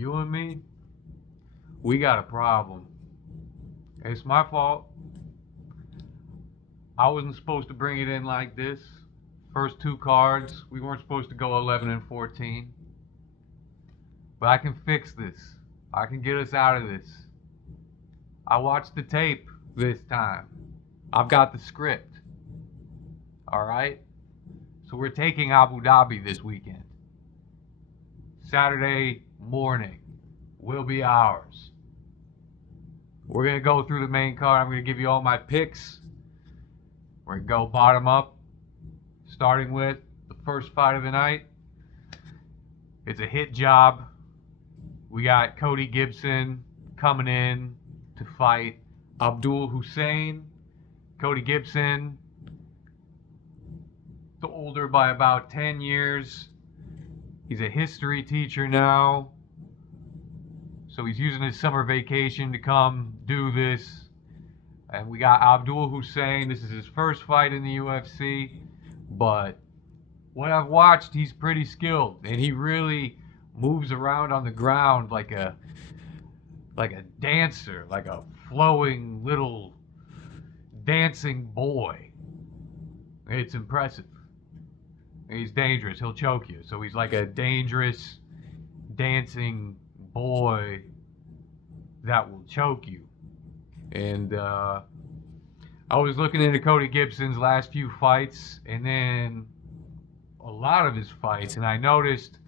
You and me, we got a problem. It's my fault. I wasn't supposed to bring it in like this. First two cards, we weren't supposed to go 11 and 14. But I can fix this. I can get us out of this. I watched the tape this time. I've got the script. All right? So we're taking Abu Dhabi this weekend. Saturday morning will be ours. We're going to go through the main card. I'm going to give you all my picks. We're going to go bottom up, starting with the first fight of the night. It's a hit job. We got Cody Gibson coming in to fight Abdul Hussein. Cody Gibson, the older by about 10 years. He's a history teacher now. So he's using his summer vacation to come do this. And we got Abdul Hussein. This is his first fight in the UFC. But what I've watched, he's pretty skilled. And he really moves around on the ground like a dancer, like a flowing little dancing boy. It's impressive. He's dangerous. He'll choke you. So he's like a dangerous dancing boy that will choke you. And I was looking into Cody Gibson's last few fights and then a lot of his fights, and I noticed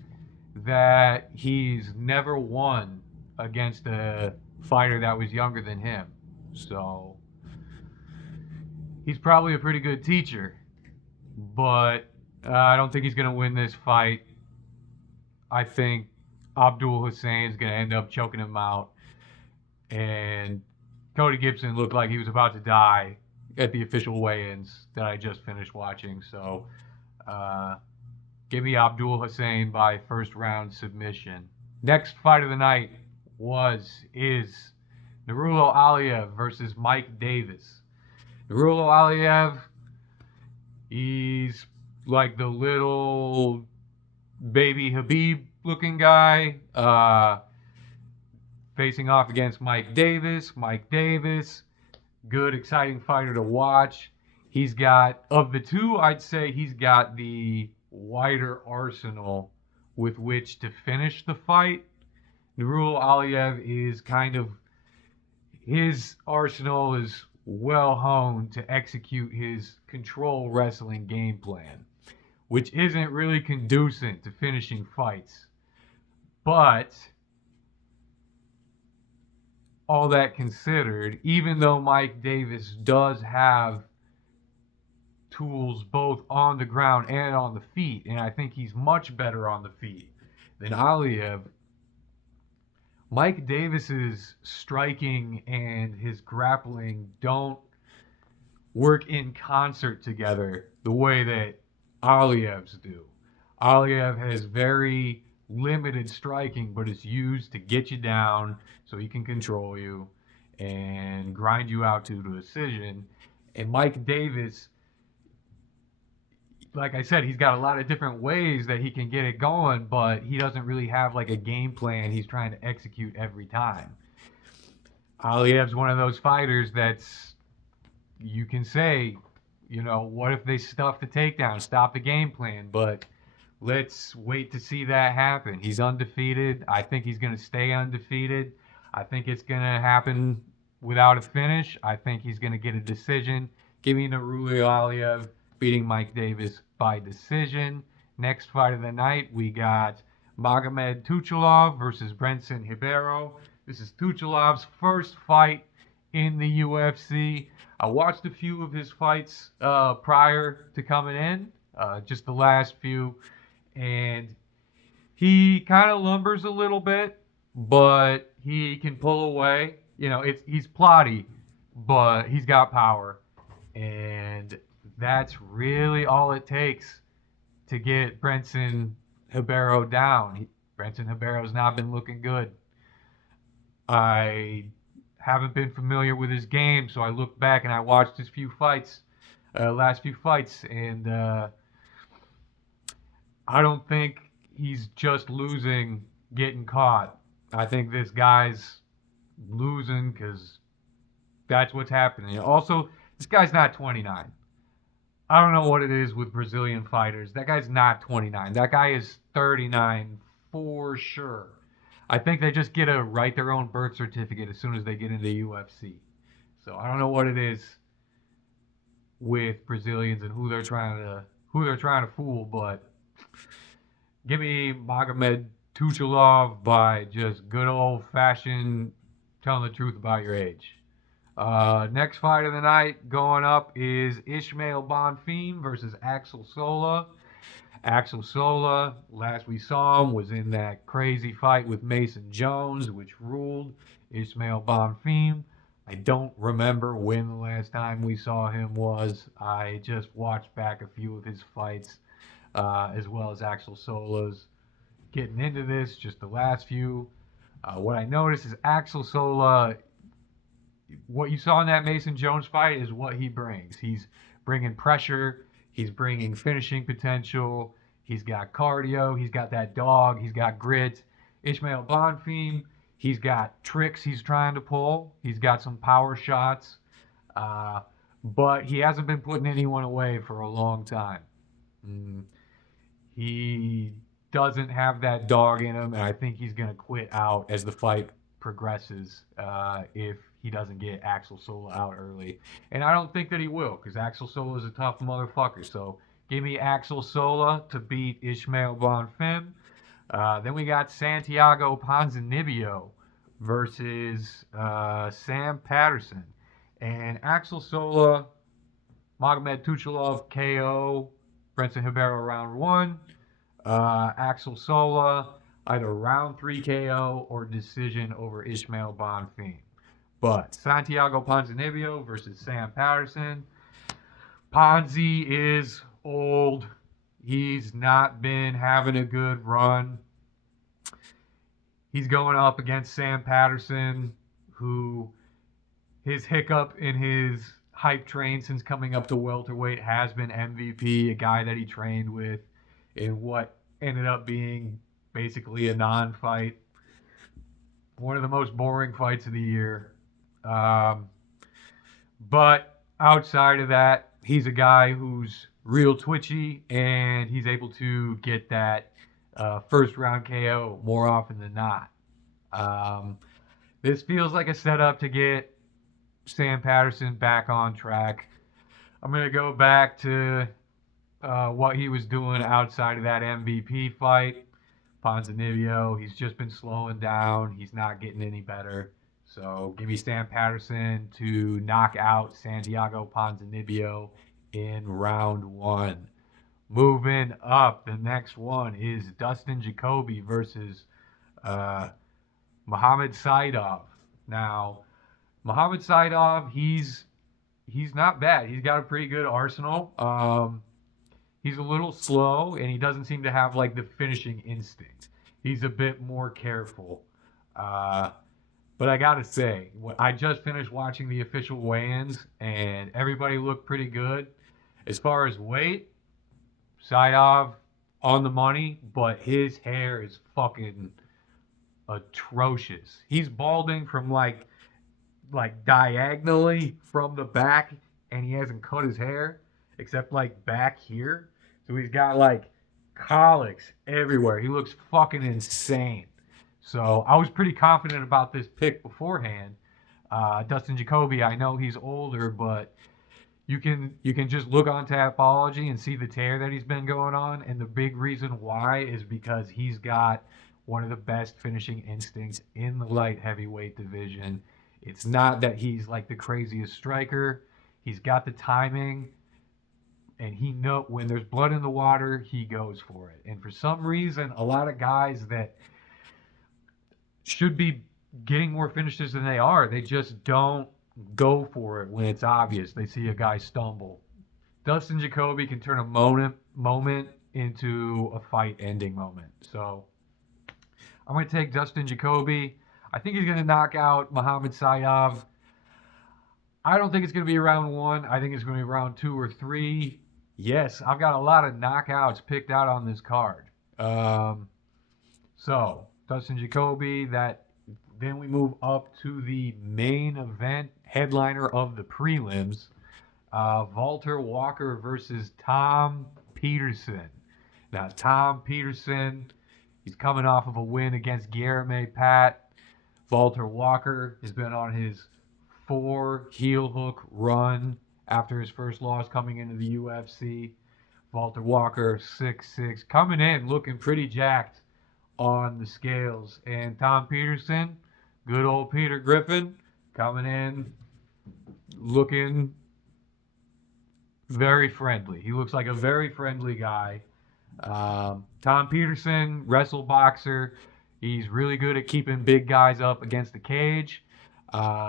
that he's never won against a fighter that was younger than him. So he's probably a pretty good teacher, but I don't think he's going to win this fight. I think Abdul Hussein is going to end up choking him out. And Cody Gibson looked like he was about to die at the official weigh-ins that I just finished watching. So give me Abdul Hussein by first round submission. Next fight of the night is Nurullo Aliyev versus Mike Davis. Nurullo Aliyev, he's like the little baby Habib looking guy, facing off against Mike Davis. Mike Davis, good, exciting fighter to watch. He's got, of the two, I'd say he's got the wider arsenal with which to finish the fight. Nurullo Aliyev is kind of, his arsenal is well honed to execute his control wrestling game plan, which isn't really conducive to finishing fights. But all that considered, even though Mike Davis does have tools both on the ground and on the feet, and I think he's much better on the feet than Aliyev, Mike Davis's striking and his grappling don't work in concert together the way that Aliyev's do. Aliyev has very limited striking, but it's used to get you down so he can control you and grind you out to a decision. And Mike Davis, like I said, he's got a lot of different ways that he can get it going, but he doesn't really have like a game plan he's trying to execute every time. Aliyev's one of those fighters that's, you can say, you know, what if they stuff the takedown, stop the game plan, but let's wait to see that happen. He's undefeated. I think he's going to stay undefeated. I think it's going to happen without a finish. I think he's going to get a decision. Give me Nurullo Aliyev beating Mike Davis by decision. Next fight of the night, we got Magomed Tuchalov versus Brenson Ribeiro. This is Tuchalov's first fight in the UFC. I watched a few of his fights prior to coming in, just the last few, and he kind of lumbers a little bit, but he can pull away. You know, he's plotty, but he's got power, and that's really all it takes to get Brenson Ribeiro down. Brenson Ribeiro's not been looking good. I haven't been familiar with his game, so I looked back and I watched his last few fights, and I don't think he's just losing getting caught. I think this guy's losing because that's what's happening. Also, this guy's not 29. I don't know what it is with Brazilian fighters. That guy's not 29. That guy is 39 for sure. I think they just get to write their own birth certificate as soon as they get into UFC. So I don't know what it is with Brazilians and who they're trying to fool, but give me Magomed Tuchalov by just good old fashioned telling the truth about your age. Next fight of the night going up is Ishmael Bonfim versus Axel Sola. Axel Sola, last we saw him, was in that crazy fight with Mason Jones, which ruled. Ishmael Bonfim, I don't remember when the last time we saw him was. I just watched back a few of his fights, as well as Axel Sola's. Getting into this, just the last few. What I noticed is Axel Sola, what you saw in that Mason Jones fight is what he brings. He's bringing pressure, he's bringing finishing potential, he's got cardio, he's got that dog, he's got grit. Ishmael Bonfim, he's got tricks he's trying to pull, he's got some power shots, uh, but he hasn't been putting anyone away for a long time. Mm, he doesn't have that dog in him, and I think he's going to quit out as the fight progresses if he doesn't get Axel Sola out early. And I don't think that he will, because Axel Sola is a tough motherfucker. So give me Axel Sola to beat Ishmael Bonfim. Then we got Santiago Ponzinibbio versus Sam Patterson. And Axel Sola, Magomed Tuchalov KO, Brenson Ribeiro round 1. Axel Sola, either round 3 KO or decision over Ishmael Bonfim. But Santiago Ponzinibbio versus Sam Patterson. Ponzi is old. He's not been having a good run. He's going up against Sam Patterson, who his hiccup in his hype train since coming up to welterweight has been MVP, a guy that he trained with in what ended up being basically a non-fight. One of the most boring fights of the year. Um, but outside of that, he's a guy who's real twitchy and he's able to get that first round KO more often than not. Um, this feels like a setup to get Sam Patterson back on track. I'm going to go back to what he was doing outside of that MVP fight. Ponzinibbio, he's just been slowing down. He's not getting any better. So give me Sam Patterson to knock out Santiago Ponzinibbio in round 1. Moving up, the next one is Dustin Jacoby versus uh, Muhammad Saidov. Now, Muhammad Saidov, he's not bad. He's got a pretty good arsenal. He's a little slow, and he doesn't seem to have like the finishing instinct. He's a bit more careful. Uh, but I gotta say, I just finished watching the official weigh-ins, and everybody looked pretty good. As far as weight, Saidov on the money, but his hair is fucking atrocious. He's balding from like diagonally from the back, and he hasn't cut his hair except like back here. So he's got like colics everywhere. He looks fucking insane. So I was pretty confident about this pick beforehand. Dustin Jacoby, I know he's older, but you can just look on Tapology and see the tear that he's been going on, and the big reason why is because he's got one of the best finishing instincts in the light heavyweight division. It's not that he's like the craziest striker. He's got the timing, and he know when there's blood in the water, he goes for it. And for some reason, a lot of guys that should be getting more finishes than they are, they just don't go for it when it's obvious. They see a guy stumble. Dustin Jacoby can turn a moment into a fight-ending moment. So I'm going to take Dustin Jacoby. I think he's going to knock out Muhammad Saidov. I don't think it's going to be round 1. I think it's going to be round 2 or 3. Yes, I've got a lot of knockouts picked out on this card. So Dustin Jacoby. Then we move up to the main event headliner of the prelims. Walter Walker versus Tom Peterson. Now, Tom Peterson, he's coming off of a win against Guilherme Pat. Walter Walker has been on his 4 heel hook run after his first loss coming into the UFC. Walter Walker, 6'6", coming in looking pretty jacked on the scales. And Tom Peterson, good old Peter Griffin, coming in looking very friendly. He looks like a very friendly guy. Tom Peterson, wrestle boxer. He's really good at keeping big guys up against the cage.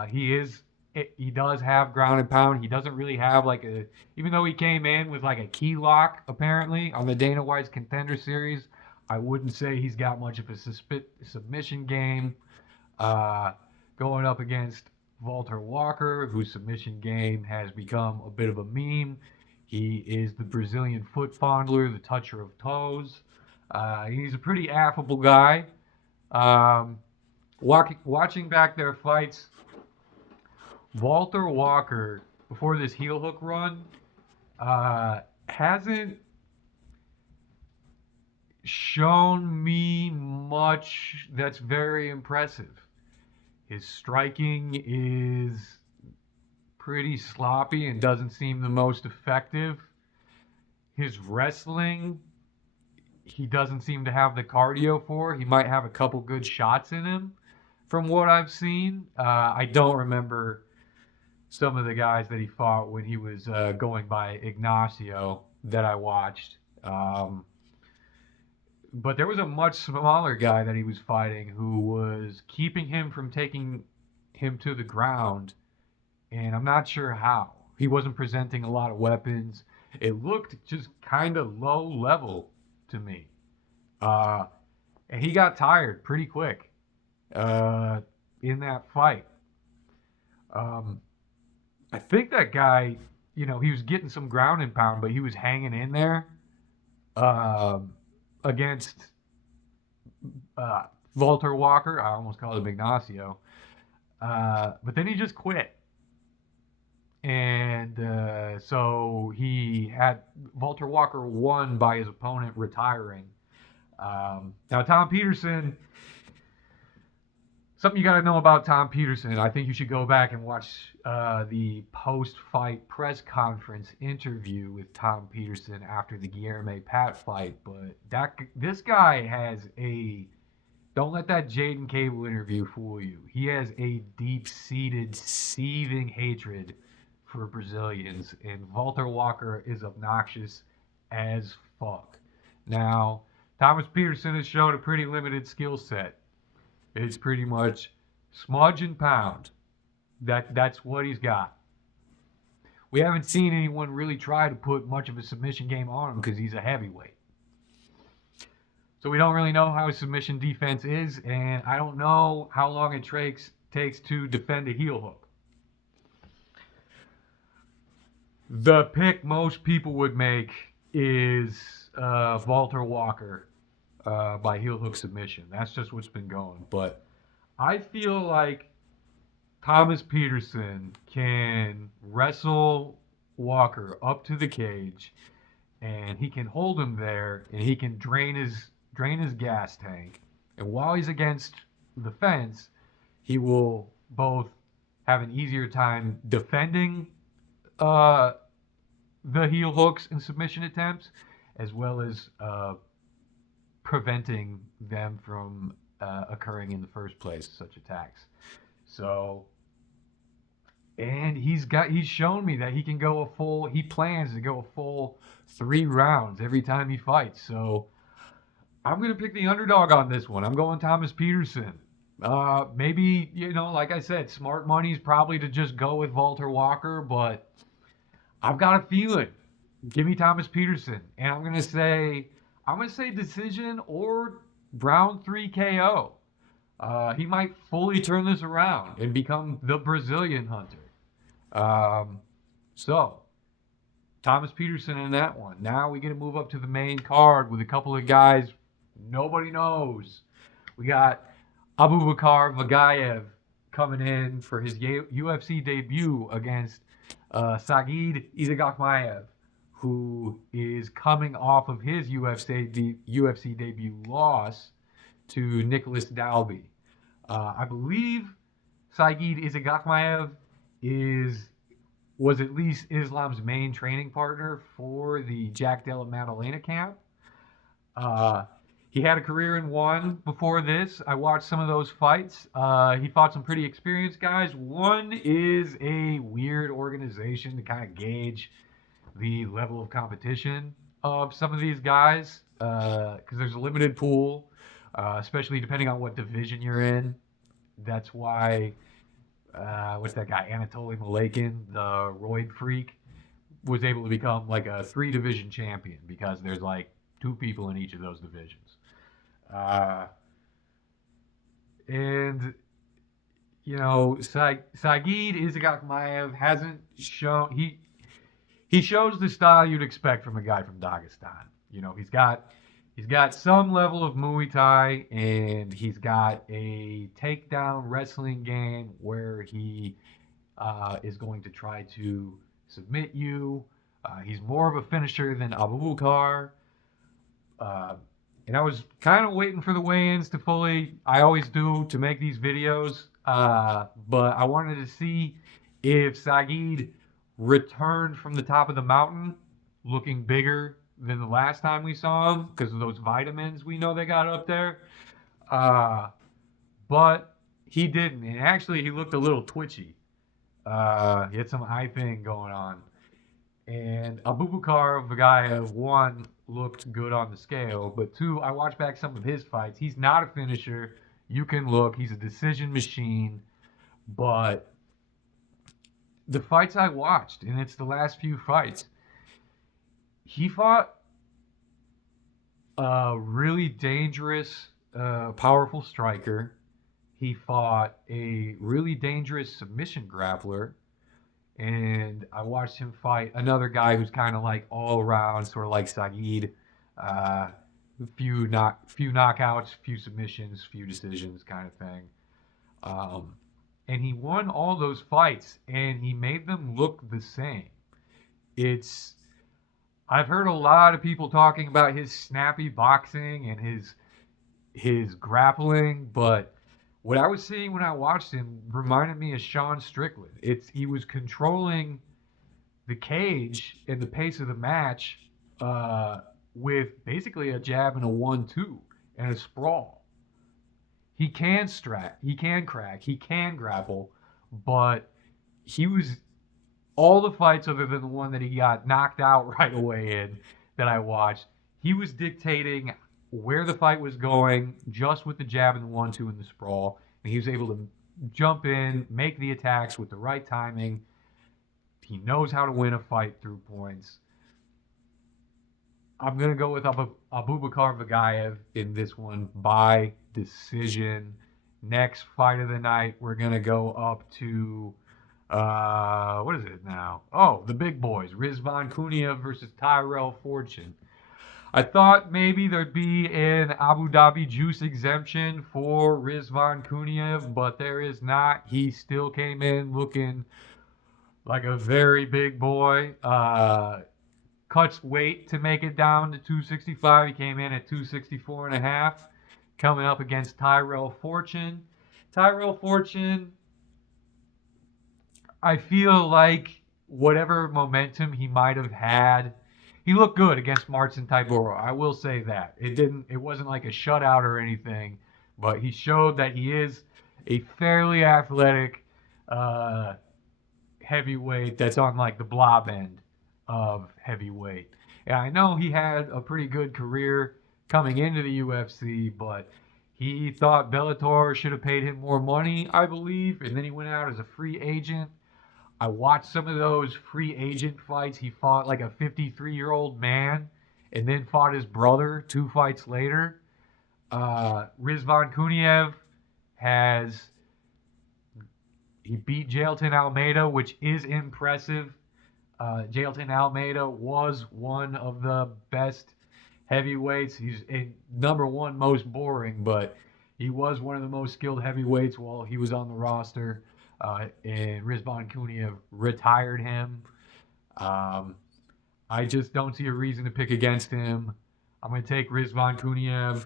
He does have ground and pound. He doesn't really have even though he came in with like a key lock apparently on the Dana White's Contender Series, I wouldn't say he's got much of a submission game. Going up against Walter Walker, whose submission game has become a bit of a meme. He is the Brazilian foot fondler, the toucher of toes. He's a pretty affable guy. Watching back their fights, Walter Walker, before this heel hook run, hasn't shown me much that's very impressive. His striking is pretty sloppy and doesn't seem the most effective. His wrestling, he doesn't seem to have the cardio for. He might have a couple good shots in him from what I've seen. I don't remember some of the guys that he fought when he was going by Ignacio that I watched. But there was a much smaller guy that he was fighting who was keeping him from taking him to the ground, and I'm not sure how. He wasn't presenting a lot of weapons. It looked just kind of low level to me. And he got tired pretty quick in that fight. I think that guy, he was getting some ground and pound, but he was hanging in there against Walter Walker. I almost called him Ignacio. But then he just quit. And so Walter Walker won by his opponent retiring. Now, Tom Peterson, something you got to know about Tom Peterson, I think you should go back and watch the post-fight press conference interview with Tom Peterson after the Guilherme Pat fight. But this guy has don't let that Jaden Cable interview fool you. He has a deep-seated, seething hatred for Brazilians, and Walter Walker is obnoxious as fuck. Now, Thomas Peterson has shown a pretty limited skill set. It's pretty much smudge and pound. That's what he's got. We haven't seen anyone really try to put much of a submission game on him because he's a heavyweight. So we don't really know how his submission defense is, and I don't know how long it takes to defend a heel hook. The pick most people would make is Walter Walker by heel hook submission. That's just what's been going. But I feel like Thomas Peterson can wrestle Walker up to the cage, and he can hold him there, and he can drain his gas tank. And while he's against the fence, he will both have an easier time defending the heel hooks and submission attempts, as well as preventing them from occurring in the first place, such attacks. So, and he's shown me that he plans to go a full 3 rounds every time he fights. So I'm going to pick the underdog on this one. I'm going Thomas Peterson. Maybe, like I said, smart money is probably to just go with Walter Walker, but I've got a feeling. Give me Thomas Peterson. And I'm going to say decision or round 3 KO. He might fully turn this around and become the Brazilian Hunter. So, Thomas Peterson in that one. Now we get to move up to the main card with a couple of guys nobody knows We got Abubakar Vagayev coming in for his UFC debut against Sagid Izaghmaev, who is coming off of his UFC debut loss to Nicholas Dalby. I believe Sagid Izaghmaev is was at least Islam's main training partner for the Jack Della Maddalena camp. Uh, he had a career in one before this. I watched some of those fights. He fought some pretty experienced guys. One is a weird organization to kind of gauge the level of competition of some of these guys because there's a limited pool, especially depending on what division you're in. That's why, what's that guy, Anatoly Malakin, the roid freak, was able to become like a three division champion because there's like two people in each of those divisions. Uh, and you know, Sagid Izaghmaev hasn't shown he shows the style you'd expect from a guy from Dagestan. You know, he's got some level of Muay Thai and he's got a takedown wrestling game where he is going to try to submit you. He's more of a finisher than Abubakar. Uh, and I was kind of waiting for the weigh-ins to fully. I always do to make these videos, but I wanted to see if Sagid returned from the top of the mountain looking bigger than the last time we saw him because of those vitamins we know they got up there. Uh, but he didn't, and actually he looked a little twitchy. He had some eye thing going on. And Abubakar Vagayev, one, looked good on the scale, but two, I watched back some of his fights. He's not a finisher. You can look, he's a decision machine. But the fights I watched, and it's the last few fights, he fought a really dangerous, powerful striker. He fought a really dangerous submission grappler. And I watched him fight another guy who's kind of like all around, sort of like Sagid. Uh, few knockouts, few submissions, few decisions, kind of thing. Um, and he won all those fights, and he made them look the same. It's I've heard a lot of people talking about his snappy boxing and his grappling, but what I was seeing when I watched him reminded me of Sean Strickland. He was controlling the cage and the pace of the match uh, with basically a jab and a 1-2 and a sprawl. He can crack, he can grapple, but he was all the fights other than the one that he got knocked out right away in that I watched. He was dictating where the fight was going just with the jab and the 1-2 and the sprawl, and he was able to jump in, make the attacks with the right timing. He knows how to win a fight through points. I'm going to go with Abubakar Vagayev in this one by decision. Next fight of the night, we're going to go up to, what is it now? Oh, the big boys. Rizvan Kuniev versus Tyrell Fortune. I thought maybe there'd be an Abu Dhabi juice exemption for Rizvan Kuniev, but there is not. He still came in looking like a very big boy. Cuts weight to make it down to 265. He came in at 264 and a half, coming up against Tyrell Fortune. Tyrell Fortune, I feel like whatever momentum he might have had, he looked good against Marcin Tybura. I will say that. It wasn't like a shutout or anything, but he showed that he is a fairly athletic heavyweight that's on like the blob end of heavyweight. And I know he had a pretty good career coming into the UFC, but he thought Bellator should have paid him more money, I believe, and then he went out as a free agent. I watched some of those free agent fights. He fought like a 53-year-old man and then fought his brother 2 fights later. Rizvan Kuniev has he beat Jailton Almeida, which is impressive. Jailton Almeida was one of the best heavyweights. He's a number one most boring, but He was one of the most skilled heavyweights while he was on the roster, and Rizvan Kuniev retired him. Um, I just don't see a reason to pick against him. I'm going to take Rizvan Kuniev.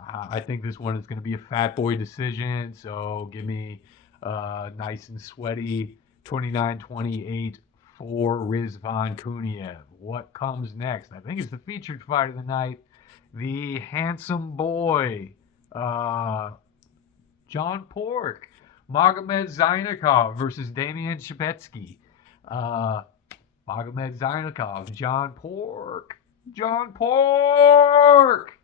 I think this one is going to be a fat boy decision, so give me nice and sweaty 29-28 for Rizvan Kuniev. What comes next? I think it's the featured fight of the night. The handsome boy, uh, John Pork, Magomed Zainikov versus Damian Shibetsky. Uh, Magomed Zainikov, John Pork. John Pork!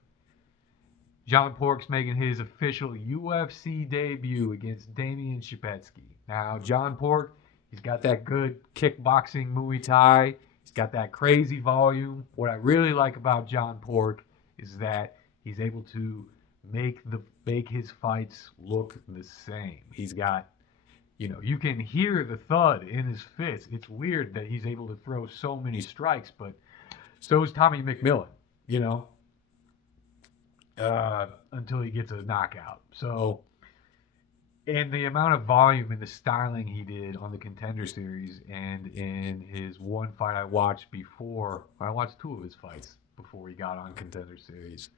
John Pork's making his official UFC debut against Damian Shibetsky. Now, John Pork, he's got that good kickboxing Muay Thai. He's got that crazy volume. What I really like about John Pork is that he's able to make his fights look the same. He's got, you can hear the thud in his fist. It's weird that he's able to throw so many strikes, but so is Tommy McMillan, you know, until he gets a knockout. So, and the amount of volume and the styling he did on the Contender Series and in his one fight I watched before, I watched two of his fights before he got on Contender Series.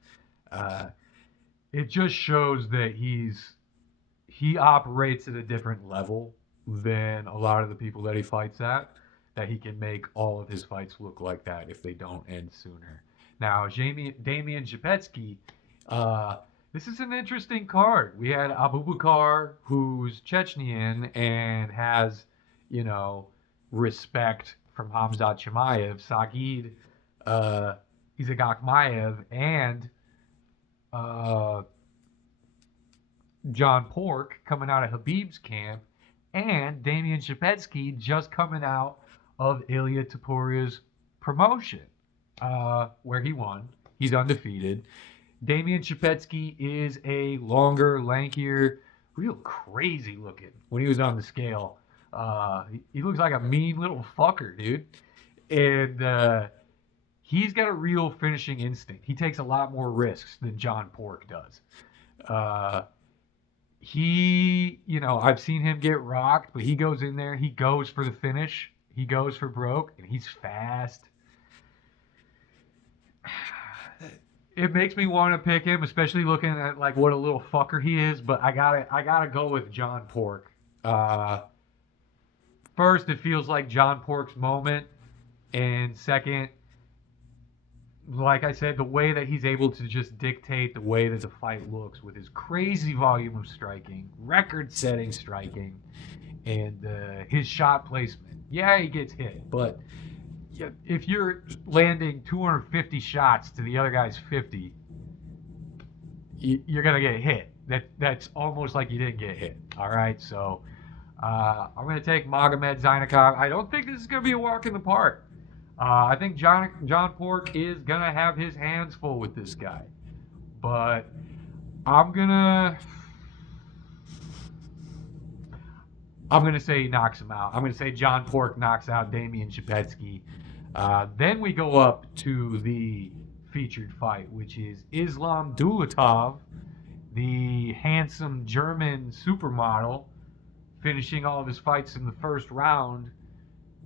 It just shows that he operates at a different level than a lot of the people that he fights at, that he can make all of his fights look like that if they don't end sooner. Now, Damian Shibetsky, this is an interesting card. We had Abubakar, who's Chechnyan and has, respect from Hamzat Chimaev, Sagid Izagakmaev, and John Pork coming out of Habib's camp, and Damian Shibetsky just coming out of Ilya Topuria's promotion, where he won. He's undefeated. Damian Shibetsky is a longer, lankier, real crazy looking when he was on the scale. He looks like a mean little fucker, dude. And he's got a real finishing instinct. He takes a lot more risks than John Pork does. I've seen him get rocked, but he goes in there, he goes for the finish, he goes for broke, and he's fast. It makes me want to pick him, especially looking at like what a little fucker he is. But I gotta go with John Pork. First, it feels like John Pork's moment, and second, like I said, the way that he's able to just dictate the way that the fight looks with his crazy volume of striking, record-setting striking, and his shot placement. Yeah, he gets hit, but if you're landing 250 shots to the other guy's 50, you're going to get hit. That's almost like you didn't get hit. All right, so I'm going to take Magomed Zainikov. I don't think this is going to be a walk in the park. I think John Pork is going to have his hands full with this guy. But I'm going to say he knocks him out. I'm going to say John Pork knocks out Damian Shibetsky. Then we go up to the featured fight, which is Islam Dulatov, the handsome German supermodel, finishing all of his fights in the first round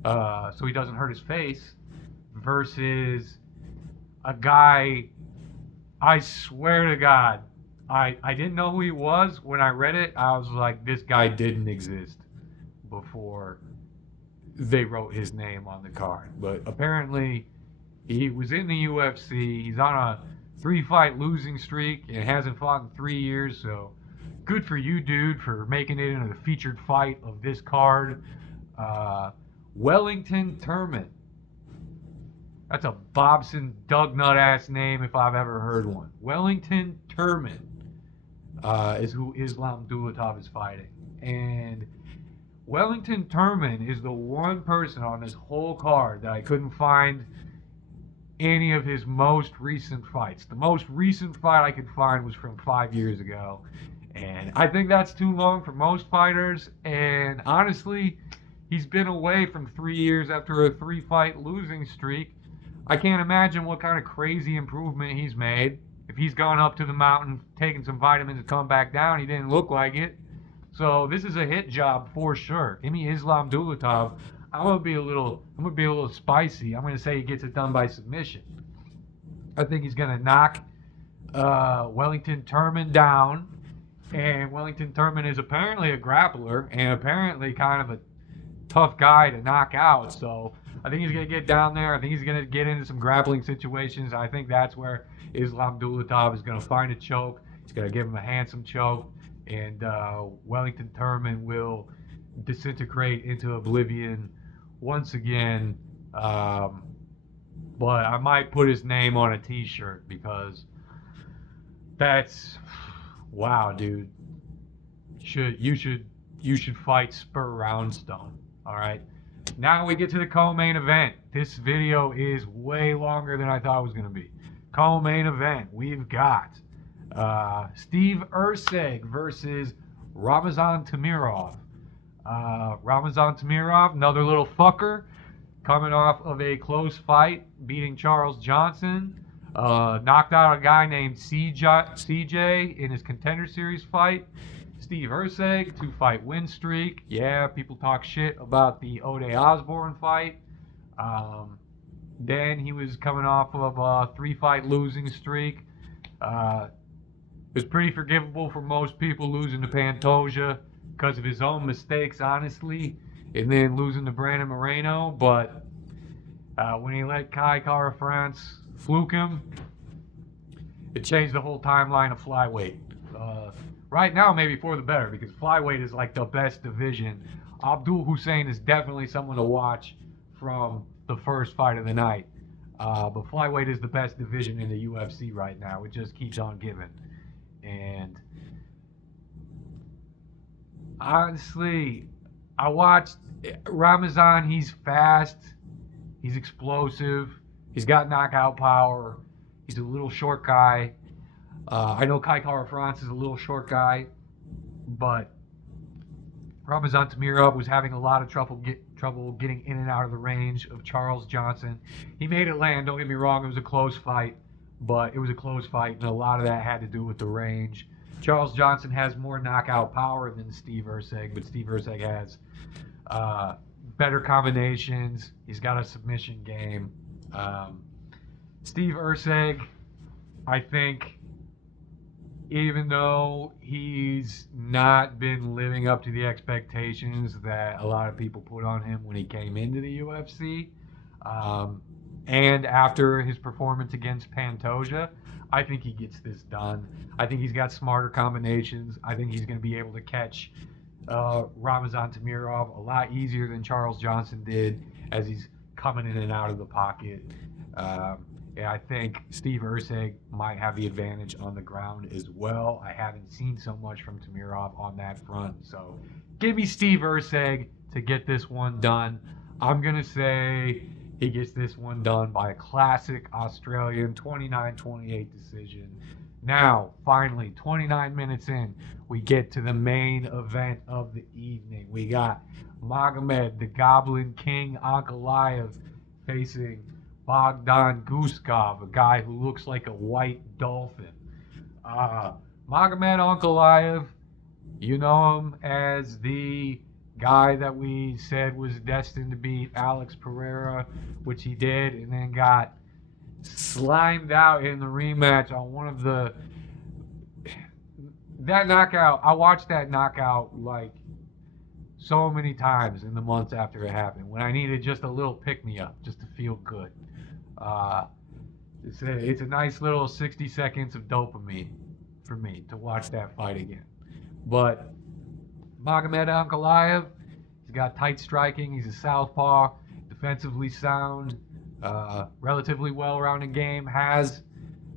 so he doesn't hurt his face, versus a guy, I swear to God, I didn't know who he was. When I read it, I was like, this guy didn't exist before they wrote his name on the card. But apparently, he was in the UFC. He's on a 3-fight losing streak and hasn't fought in 3 years. So good for you, dude, for making it into the featured fight of this card. Wellington Turman. That's a Bobson Dugnut ass name if I've ever heard one. Wellington Turman is who Islam Dulatov is fighting. And Wellington Turman is the one person on this whole card that I couldn't find any of his most recent fights. The most recent fight I could find was from 5 years ago. And I think that's too long for most fighters. And honestly, he's been away from 3 years after a 3-fight losing streak. I can't imagine what kind of crazy improvement he's made. If he's gone up to the mountain, taking some vitamins and come back down, he didn't look like it. So this is a hit job for sure. Give me Islam Dulatov. I'm gonna be a little spicy. I'm gonna say he gets it done by submission. I think he's gonna knock Wellington Turman down, and Wellington Turman is apparently a grappler and apparently kind of a tough guy to knock out. So I think he's going to get down there. I think he's going to get into some grappling situations. I think that's where Islam Dulatov is going to find a choke. He's going to give him a handsome choke, and Wellington Turman will disintegrate into oblivion once again. But I might put his name on a T-shirt because that's wow, dude. You should fight Spur Roundstone. All right. Now we get to the co-main event. This video is way longer than I thought it was gonna be. Co-main event. We've got Steve Erceg versus Ramazan Tamirov. Ramazan Tamirov, another little fucker, coming off of a close fight, beating Charles Johnson. Knocked out a guy named CJ in his Contender Series fight. Steve Erceg, 2-fight win streak. Yeah, people talk shit about the Ode Osborne fight. Then he was coming off of a 3-fight losing streak. It was pretty forgivable for most people losing to Pantoja because of his own mistakes, honestly, and then losing to Brandon Moreno. But when he let Kai Kara France fluke him, it changed the whole timeline of flyweight. Right now, maybe for the better, because flyweight is like the best division. Abdul Hussein is definitely someone to watch from the first fight of the night. But flyweight is the best division in the UFC right now. It just keeps on giving. And honestly, I watched Ramazan. He's fast. He's explosive. He's got knockout power. He's a little short guy. I know Kai Kara France is a little short guy, but Ramazan Tamirov was having a lot of trouble getting in and out of the range of Charles Johnson. He made it land, don't get me wrong, it was a close fight, but it was a close fight, and a lot of that had to do with the range. Charles Johnson has more knockout power than Steve Erceg, but Steve Erceg has better combinations. He's got a submission game. Steve Erceg, I think, even though he's not been living up to the expectations that a lot of people put on him when he came into the UFC, and after his performance against Pantoja, I think he gets this done. I think he's got smarter combinations. I think he's going to be able to catch Ramazan Tamirov a lot easier than Charles Johnson did as he's coming in and out of the pocket. And I think Steve Erceg might have the advantage on the ground as well. I haven't seen so much from Tamirov on that front. So give me Steve Erceg to get this one done. I'm going to say he gets this one done by a classic Australian 29-28 decision. Now, finally, 29 minutes in, we get to the main event of the evening. We got Magomed, the Goblin King Ankalaev, facing Bogdan Guskov, a guy who looks like a white dolphin. Magomed Ankalaev, you know him as the guy that we said was destined to beat Alex Pereira, which he did, and then got slimed out in the rematch on one of the... That knockout, I watched that knockout like so many times in the months after it happened, when I needed just a little pick-me-up, just to feel good. It's a nice little 60 seconds of dopamine for me to watch that fight again. But Magomed Ankalaev, he's got tight striking. He's a southpaw, defensively sound, relatively well-rounded game. Has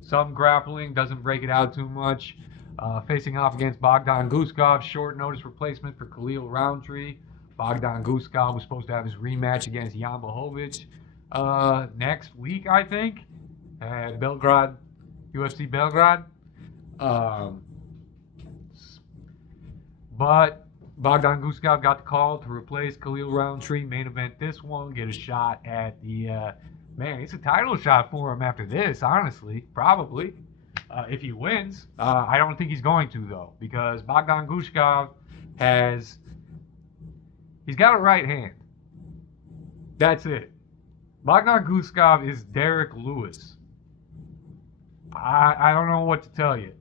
some grappling, doesn't break it out too much. Facing off against Bogdan Guskov, short notice replacement for Khalil Roundtree. Bogdan Guskov was supposed to have his rematch against Jan Blachowicz next week, I think, at Belgrade, UFC Belgrade. But Bogdan Guskov got the call to replace Khalil Roundtree, main event this one, get a shot at the, man, it's a title shot for him after this, honestly, probably. if he wins. I don't think he's going to though, because Bogdan Gushkov he's got a right hand. That's it. Bogdan Gushkov is Derek Lewis. I don't know what to tell you.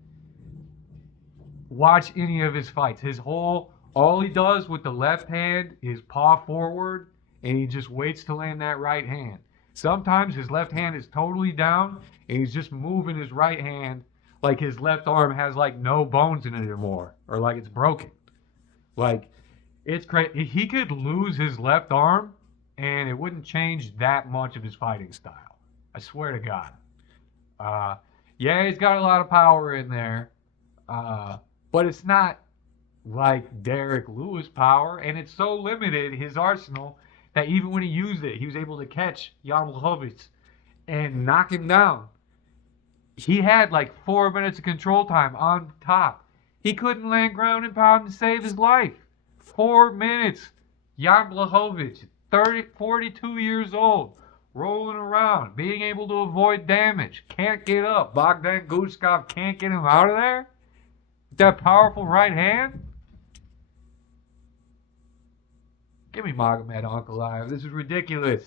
Watch any of his fights. All he does with the left hand is paw forward, and he just waits to land that right hand. Sometimes his left hand is totally down, and he's just moving his right hand like his left arm has like no bones in it anymore, or like it's broken. Like, it's crazy. He could lose his left arm, and it wouldn't change that much of his fighting style. I swear to God. Yeah, he's got a lot of power in there, but it's not like Derek Lewis power, and it's so limited, his arsenal, that even when he used it, he was able to catch Jan Blachowicz and knock him down. He had like 4 minutes of control time on top. He couldn't land ground and pound to save his life. 4 minutes. Jan Blachowicz, 42 years old, rolling around, being able to avoid damage, can't get up. Bogdan Gushkov can't get him out of there? With that powerful right hand? Give me Magomed Ankalaev. This is ridiculous.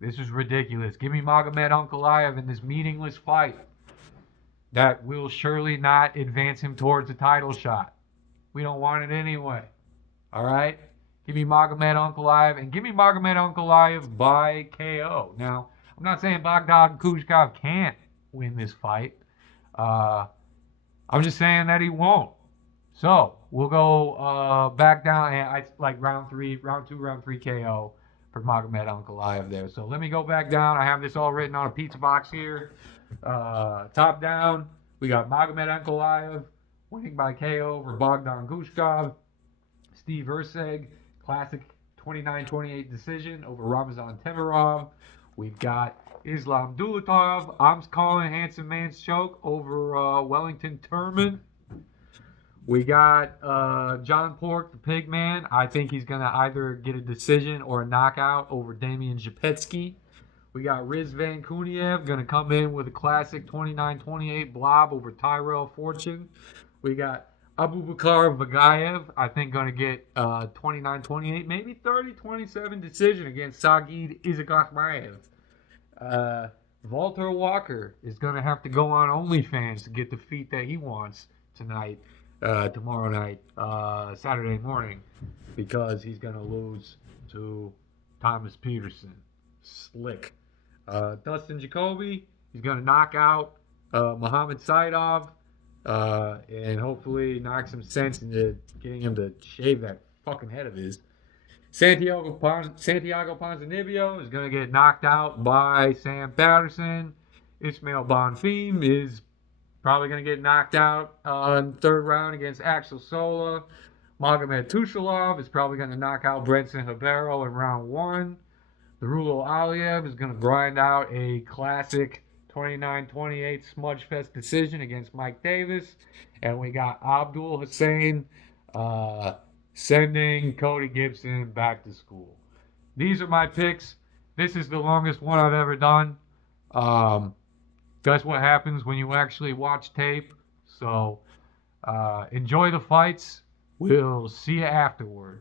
This is ridiculous. Give me Magomed Ankalaev in this meaningless fight that will surely not advance him towards a title shot. We don't want it anyway. All right? Give me Magomed Ankalaev, and give me Magomed Ankalaev by KO. Now, I'm not saying Bogdan Gushkov can't win this fight. I'm just saying that he won't. So, we'll go back down, and I like round 2, round 3 KO for Magomed Ankalaev there. So, let me go back down. I have this all written on a pizza box here. Top down, we got Magomed Ankalaev winning by KO over Bogdan Gushkov. Steve Erceg, classic 29-28 decision over Ramazan Temirov. We've got Islam Dulatov. I'm calling Handsome Man's choke over Wellington Turman. We got John Pork, the Pig Man. I think he's going to either get a decision or a knockout over Damian Zapetsky. We got Riz Van Kuniev going to come in with a classic 29-28 blob over Tyrell Fortune. We got Abubakar Vagayev, I think, going to get 29-28, maybe 30-27 decision against Sagid Izakhmaev. Walter Walker is going to have to go on OnlyFans to get the feat that he wants tomorrow night, Saturday morning, because he's going to lose to Thomas Peterson. Slick. Dustin Jacoby, he's going to knock out Muhammad Saidov. And hopefully knock some sense into getting him to shave that fucking head of his. Santiago Ponzinibbio is going to get knocked out by Sam Patterson. Ismail Bonfim is probably going to get knocked out in the third round against Axel Sola. Magomed Tushalov is probably going to knock out Brenson Habero in round 1. Darulo Aliev is going to grind out a classic 29-28 Smudge Fest decision against Mike Davis. And we got Abdul Hussein sending Cody Gibson back to school. These are my picks. This is the longest one I've ever done. That's what happens when you actually watch tape. So enjoy the fights. We'll see you afterward.